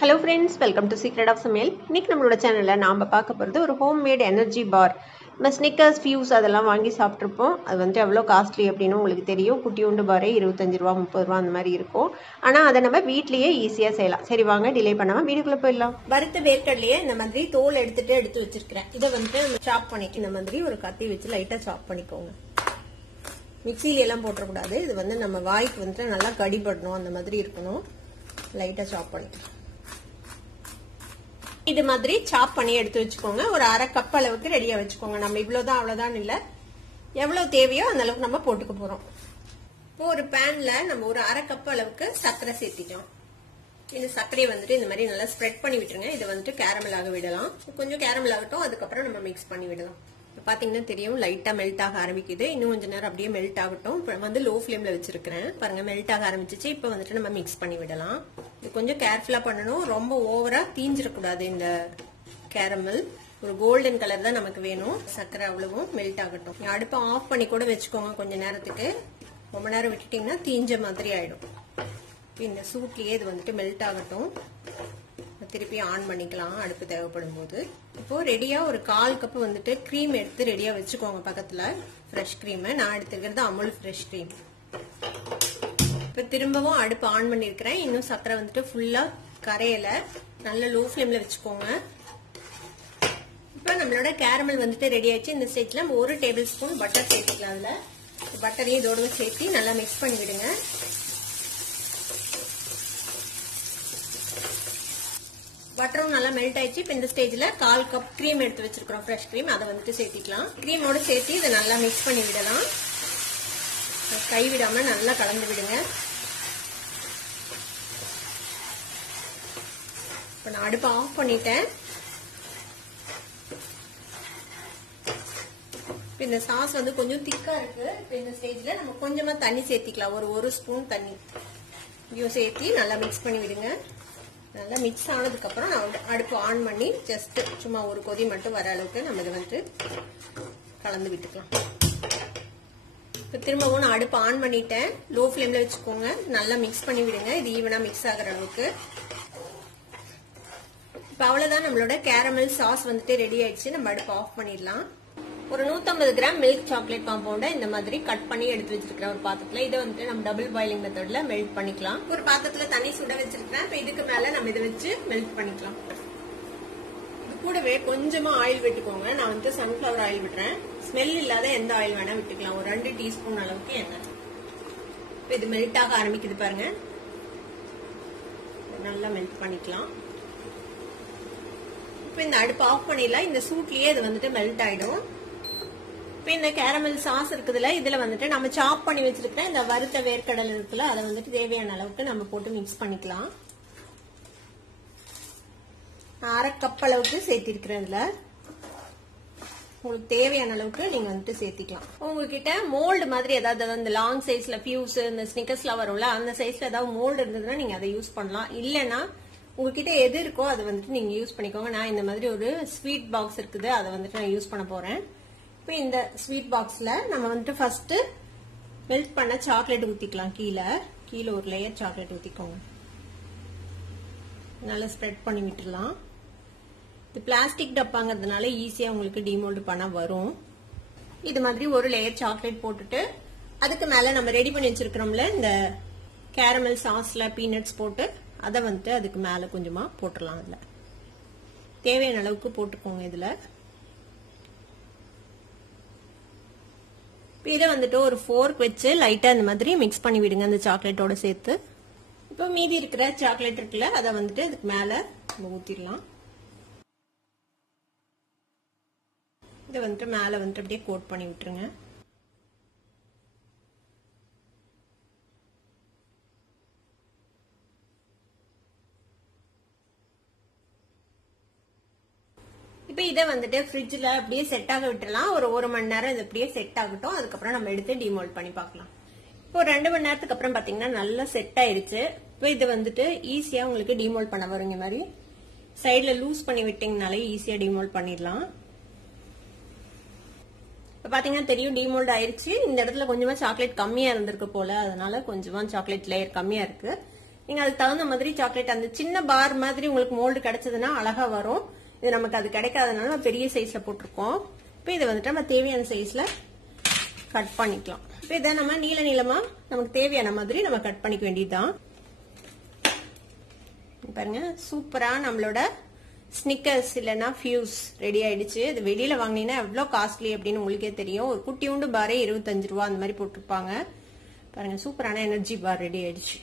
Hello friends, welcome to Secret of Samail. இன்னைக்கு நம்மளோட சேனல்ல நாம பார்க்க போறது ஒரு ஹோம் மேட் எனர்ஜி பார். நம்ம ஸ்னிக்கர்ஸ் ஃபியூஸ் அதெல்லாம் வாங்கி சாப்பிட்ருப்போம். அது வந்து எவ்வளோ காஸ்ட்லி அப்படின்னு உங்களுக்கு தெரியும். குட்டியுண்டு பாரே 25 ரூபா 30 ரூபா அந்த மாதிரி இருக்கும். ஆனால் அதை நம்ம வீட்லயே ஈஸியாக செய்யலாம். சரி வாங்க டிலே பண்ணாம வீடுக்குள்ள போயிடலாம். வறுத்த வேர்க்கடலையே இந்த மாதிரி தோல் எடுத்து வச்சிருக்கிறேன். இதை வந்து நம்ம சாப் பண்ணிட்டு இந்த மாதிரி ஒரு கத்தி வச்சு லைட்டா சாப் பண்ணிக்கோங்க. மிக்சியில எல்லாம் போட்டக்கூடாது. இது வந்து நம்ம வாய்க்கு வந்து நல்லா கடிபடணும், அந்த மாதிரி இருக்கணும். லைட்டா சாப் பண்ணிக்கலாம். இது மாதிரி சாப் பண்ணி எடுத்து வச்சுக்கோங்க. ஒரு அரை கப் அளவுக்கு ரெடியா வச்சுக்கோங்க. நம்ம இவ்வளவுதான் அவ்வளவுதான் இல்ல, எவ்வளவு தேவையோ அந்த அளவுக்கு நம்ம போட்டுக்க போறோம். இப்போ ஒரு பேன்ல நம்ம ஒரு அரை கப் அளவுக்கு சர்க்கரை சேர்த்திக்கலாம். இந்த சர்க்கரையை வந்துட்டு இந்த மாதிரி நல்லா ஸ்ப்ரெட் பண்ணி விட்டுருங்க. இதை வந்துட்டு கேரமல் ஆக விடலாம். கொஞ்சம் கேரமல் ஆகட்டும், அதுக்கப்புறம் நம்ம மிக்ஸ் பண்ணி விடலாம். பாத்தீங்கன்னா தெரியும், லைட்டா மெல்ட் ஆக ஆரம்பிக்குது. இன்னும் கொஞ்ச நேரம் அப்படியே மெல்ட் ஆகட்டும். இப்போ வந்து லோ ஃபிளேம்ல வச்சிருக்கிறேன். பாருங்க மெல்ட் ஆக ஆரம்பிச்சிச்சு. இப்போ வந்துட்டு நம்ம மிக்ஸ் பண்ணி விடலாம். இது கொஞ்சம் கேர்ஃபுல்லா பண்ணணும். ரொம்ப ஓவரா தீஞ்சிடக்கூடாது. இந்த கேரமல் ஒரு கோல்டன் கலர் தான் நமக்கு வேணும். சர்க்கரை அவ்வளவும் மெல்ட் ஆகட்டும். அடுப்பை ஆஃப் பண்ணி கூட வச்சுக்கோங்க. கொஞ்ச நேரத்துக்கு, ரொம்ப நேரம் விட்டுட்டீங்கன்னா தீஞ்ச மாதிரி ஆயிடும். இந்த சூட்லயே இது வந்துட்டு மெல்ட் ஆகட்டும். திருப்பி ஆன் பண்ணிக்கலாம் அடுப்பு தேவைப்படும் போது. இப்போ ரெடியா ஒரு 1/4 கப் வந்துட்டு கிரீம் எடுத்து ரெடியா வச்சுக்கோங்க பக்கத்துல. ஃப்ரெஷ் கிரீம் நான் எடுத்துக்கிறது அமுல் ஃப்ரெஷ் கிரீம். இப்ப திரும்பவும் அடுப்பு ஆன் பண்ணிருக்கிறேன். இன்னும் சக்கரை வந்துட்டு ஃபுல்லா கரையல. நல்ல லோ ஃபிளேம்ல வச்சுக்கோங்க. இப்ப நம்மளோட கேரமல் வந்துட்டு ரெடி ஆயிடுச்சு. இந்த ஸ்டேஜ்ல நம்ம 1 டேபிள் ஸ்பூன் பட்டர் சேர்த்துக்கலாம். அதுல பட்டரையும் இதோட சேர்த்து நல்லா மிக்ஸ் பண்ணி விடுங்க. பட்டரும் நல்லா மெல்ட் ஆயிடுச்சு. இப்போ இந்த ஸ்டேஜ்ல 1/4 கப் கிரீம் எடுத்து வச்சிருக்கோம், ஃப்ரெஷ் கிரீம். அதை வந்துட்டு சேர்த்திக்கலாம். கிரீமோட சேர்த்து இதை நல்லா மிக்ஸ் பண்ணி விடலாம். கைவிடாம நல்லா கலந்து விடுங்க. இப்போ நான் அடுப்பை ஆஃப் பண்ணிட்டேன். இப்போ இந்த சாஸ் வந்து கொஞ்சம் திக்கா இருக்கு. இப்போ இந்த ஸ்டேஜ்ல நம்ம கொஞ்சமா தண்ணி சேர்த்திக்கலாம். ஒரு ஸ்பூன் தண்ணி இதையும் சேர்த்து நல்லா மிக்ஸ் பண்ணி விடுங்க. நல்லா மிக்ஸ் ஆனதுக்கு அப்புறம் நான் அடுப்பு ஆன் பண்ணி ஜஸ்ட் சும்மா ஒரு கொதி மட்டும் வர அளவுக்கு நம்ம இதை வந்து கலந்து விட்டுக்கலாம். இப்போ திரும்பவும் நான் அடுப்பு ஆன் பண்ணிட்டேன். லோ ஃபிளேம்ல வச்சுக்கோங்க. நல்லா மிக்ஸ் பண்ணி விடுங்க. இது ஈவனா மிக்ஸ் ஆகிற அளவுக்கு. இப்போ அவ்வளவுதான், நம்மளோட கேரமல் சாஸ் வந்துட்டு ரெடி ஆயிடுச்சு. நம்ம அடுப்பு ஆஃப் பண்ணிடலாம். ஒரு 150 கிராம் மில்க் சாக்லேட் காம்பவுண்ட இந்த மாதிரி கட் பண்ணி எடுத்து வச்சிருக்கிறேன் ஒரு பாத்திரத்துல. இதை வந்துட்டு நம்ம டபுள் பாயிலிங் மெத்தட்ல மெல்ட் பண்ணிக்கலாம். ஒரு பாத்திரத்துல தண்ணி சுட வச்சிருக்கிறேன். இப்ப இதுக்கு மேல நம்ம இதை வச்சு மெல்ட் பண்ணிக்கலாம். இது கூடவே கொஞ்சமா ஆயில் விட்டுக்கோங்க. நான் வந்து சன்ஃபிளவர் ஆயில் விட்டுறேன். ஸ்மெல் இல்லாத எந்த ஆயில் வேணா விட்டுக்கலாம். ஒரு 2 டீஸ்பூன் அளவுக்கு எண்ணெய். இப்ப இது மெல்ட் ஆக ஆரம்பிக்குது பாருங்க. நல்லா மெல்ட் பண்ணிக்கலாம். இப்ப இந்த அடுப்பு ஆஃப் பண்ணிடலாம். இந்த சூட்லயே இது வந்துட்டு மெல்ட் ஆயிடும். இப்ப இந்த கேரமல் சாஸ் இருக்குதுல, இதுல வந்துட்டு நம்ம சாப் பண்ணி வச்சிருக்கிற இந்த வறுத்த வேர்க்கடலை இருக்குல்ல, அதை வந்துட்டு தேவையான அளவுக்கு நம்ம போட்டு மிக்ஸ் பண்ணிக்கலாம். அரை கப் அளவுக்கு சேர்த்திருக்கிறேன். இதுல உங்களுக்கு தேவையான அளவுக்கு நீங்க வந்துட்டு சேர்த்திக்கலாம். உங்ககிட்ட மோல்டு மாதிரி ஏதாவது அந்த லாங் சைஸ்ல ஃபியூஸ் இந்த ஸ்னிக்கர்ஸ்லாம் வரும்ல, அந்த சைஸ்ல ஏதாவது மோல்டு இருந்ததுன்னா நீங்க அதை யூஸ் பண்ணலாம். இல்லைன்னா உங்ககிட்ட எது இருக்கோ அதை வந்துட்டு நீங்க யூஸ் பண்ணிக்கோங்க. நான் இந்த மாதிரி ஒரு ஸ்வீட் பாக்ஸ் இருக்குது, அதை வந்துட்டு நான் யூஸ் பண்ண போறேன். இப்போ இந்த ஸ்வீட் பாக்ஸ்ல நம்ம வந்துட்டு ஃபர்ஸ்ட் மெல்ட் பண்ண சாக்லேட் ஊத்திக்கலாம். கீழே ஒரு லேயர் சாக்லேட் ஊத்திக்கோங்க. நல்லா ஸ்ப்ரெட் பண்ணி விட்டுடலாம். இது பிளாஸ்டிக் டப்பாங்கிறதுனால ஈஸியா உங்களுக்கு டிமோல்ட் பண்ண வரும். இது மாதிரி ஒரு லேயர் சாக்லேட் போட்டுட்டு அதுக்கு மேல நம்ம ரெடி பண்ணி வச்சிருக்கிறோம்ல இந்த கேரமல் சாஸ்ல பீனட்ஸ் போட்டு அதை வந்துட்டு அதுக்கு மேல கொஞ்சமா போட்டுடலாம். அதுல தேவையான அளவுக்கு போட்டுக்கோங்க. இதுல இதை வந்துட்டு ஒரு ஃபோர்க் வச்சு லைட்டா இந்த மாதிரி மிக்ஸ் பண்ணி விடுங்க அந்த சாக்லேட்டோட சேர்த்து. இப்போ மீதி இருக்கிற சாக்லேட் இருக்குல்ல, அதை வந்துட்டு இதுக்கு மேல ஊத்திடலாம். இதை வந்துட்டு மேல வந்துட்டு அப்படியே கோட் பண்ணி விட்டுருங்க. இப்ப இதை வந்துட்டு ஃப்ரிட்ஜ்ல அப்படியே செட் ஆக விட்டுலாம். ஒரு 1 மணி நேரம் இது அப்படியே செட் ஆகட்டும். அதுக்கப்புறம் நம்ம எடுத்து டிமோல்ட் பண்ணி பார்க்கலாம். இப்போ 2 மணி நேரத்துக்கு அப்புறம் பாத்தீங்கன்னா நல்லா செட் ஆயிருச்சு. இப்போ இது வந்துட்டு ஈஸியா உங்களுக்கு டிமோல்ட் பண்ண வரும். இந்த மாதிரி சைட்ல லூஸ் பண்ணி விட்டீங்கனாலே ஈஸியா டிமோல்ட் பண்ணிடலாம். இப்ப பாத்தீங்கன்னா தெரியும் டிமோல்ட் ஆயிருச்சு. இந்த இடத்துல கொஞ்சமா சாக்லேட் கம்மியா இருந்திருக்கு போல, அதனால கொஞ்சமா சாக்லேட் லேயர் கம்மியா இருக்கு. நீங்க அதுக்கு தகுந்த மாதிரி சாக்லேட் அந்த சின்ன பார் மாதிரி உங்களுக்கு மோல்டு கிடைச்சதுன்னா அழகா வரும். இது நமக்கு அது கிடைக்காதனால நம்ம பெரிய சைஸ்ல போட்டிருக்கோம். இப்போ இதை வந்துட்டு நம்ம தேவையான சைஸ்ல கட் பண்ணிக்கலாம். இப்போ இதை நம்ம நீளமா நமக்கு தேவையான மாதிரி நம்ம கட் பண்ணிக்க வேண்டியதுதான். பாருங்க சூப்பரா நம்மளோட ஸ்னிக்கர்ஸ் இல்லைன்னா ஃபியூஸ் ரெடி ஆயிடுச்சு. இது வெளியில வாங்கினீங்கன்னா எவ்வளவு காஸ்ட்லி அப்படின்னு உங்களுக்கே தெரியும். ஒரு குட்டியூண்டு பாரே 25 ரூபா அந்த மாதிரி போட்டிருப்பாங்க. பாருங்க சூப்பரான எனர்ஜி பார் ரெடி ஆயிடுச்சு.